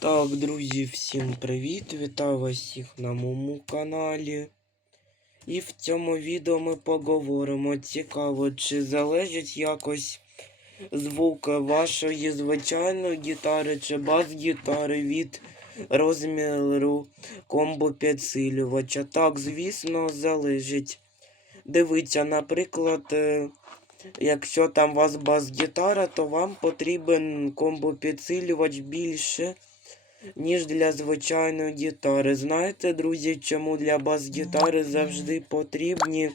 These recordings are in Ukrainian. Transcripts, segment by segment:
Так, друзі, всім привіт! Вітаю вас всіх на моєму каналі. І в цьому відео ми поговоримо цікаво, чи залежить якось звук вашої звичайної гітари чи бас-гітари від розміру комбо підсилювача. Так, звісно, залежить. Дивіться, наприклад, е, якщо там у вас бас-гітара, то вам потрібен комбо-підсилювач більше, ніж для звичайної гітари. Знаєте, друзі, чому для бас-гітари завжди потрібні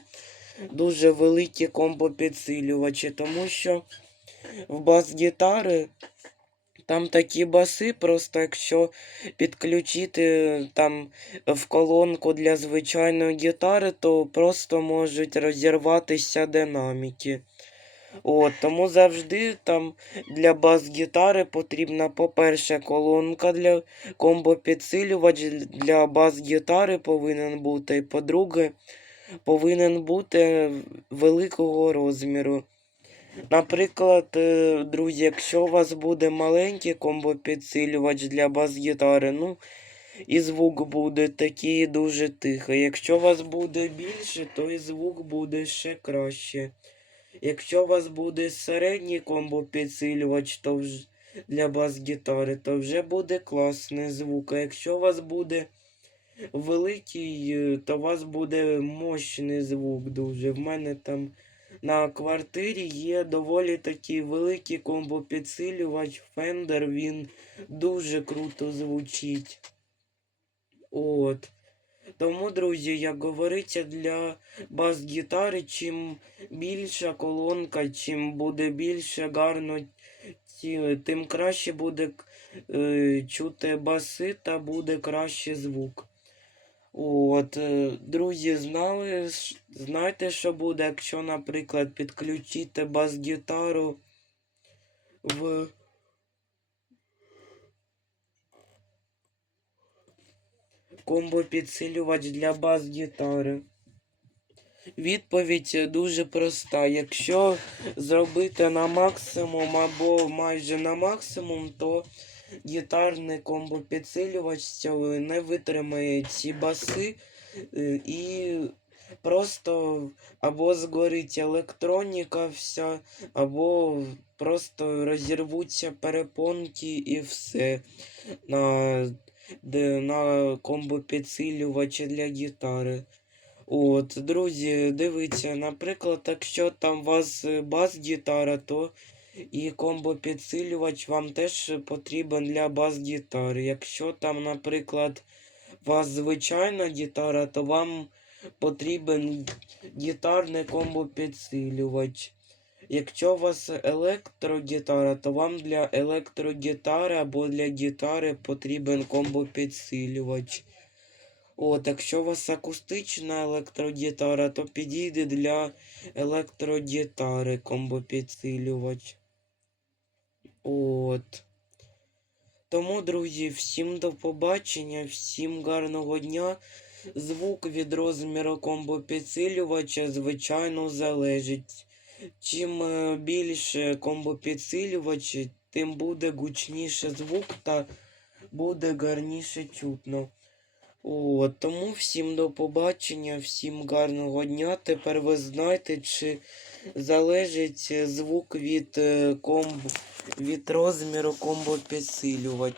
дуже великі комбо-підсилювачі? Тому що в бас-гітари там такі баси, просто якщо підключити там в колонку для звичайної гітари, то просто можуть розірватися динаміки. От, тому завжди там для бас-гітари потрібна, по-перше, колонка для комбо-підсилювач для бас-гітари повинен бути. І по-друге, повинен бути великого розміру. Наприклад, е, друзі, якщо у вас буде маленький комбо-підсилювач для бас-гітари, ну і звук буде такий дуже тихий. Якщо у вас буде більше, то і звук буде ще краще. Якщо у вас буде середній комбо-підсилювач, то для бас-гітари, то вже буде класний звук. А якщо у вас буде великий, е, то у вас буде мощний звук дуже. В мене там на квартирі є доволі такий великий комбо-підсилювач Fender, він дуже круто звучить. От. Тому, друзі, як говориться, для бас-гітари, чим більша колонка, чим буде більше гарно, тим краще буде е, чути баси та буде краще звук. От, е, друзі, знали, знаєте, що буде, якщо, наприклад, підключити бас-гітару в комбо-підсилювач для бас-гітари? Відповідь е, дуже проста. Якщо зробити на максимум або майже на максимум, то гітарний комбо-підсилювач не витримає ці баси е, і просто або згорить електроніка вся, або просто розірвуться перепонки і все на, на комбо-підсилювачі для гітари. От, друзі, дивіться, наприклад, якщо там у вас е, бас-гітара, то і комбо-підсилювач вам теж потрібен для бас-гітари. Якщо там, наприклад, у вас звичайна гітара, то вам потрібен гітарний комбо-підсилювач. Якщо у вас електрогітара, то вам для електрогітари або для гітари потрібен комбо-підсилювач. От, якщо у вас акустична електрогітара, то підійде для електрогітари комбо-підсилювач. От. Тому, друзі, всім до побачення, всім гарного дня. Звук від розміру комбо-підсилювача, звичайно, залежить. Чим е, більше комбо-підсилювач, тим буде гучніше звук та буде гарніше чутно. От, тому всім до побачення, всім гарного дня. Тепер ви знаєте, чи залежить е, звук від, е, комбо, від розміру комбо-підсилювача.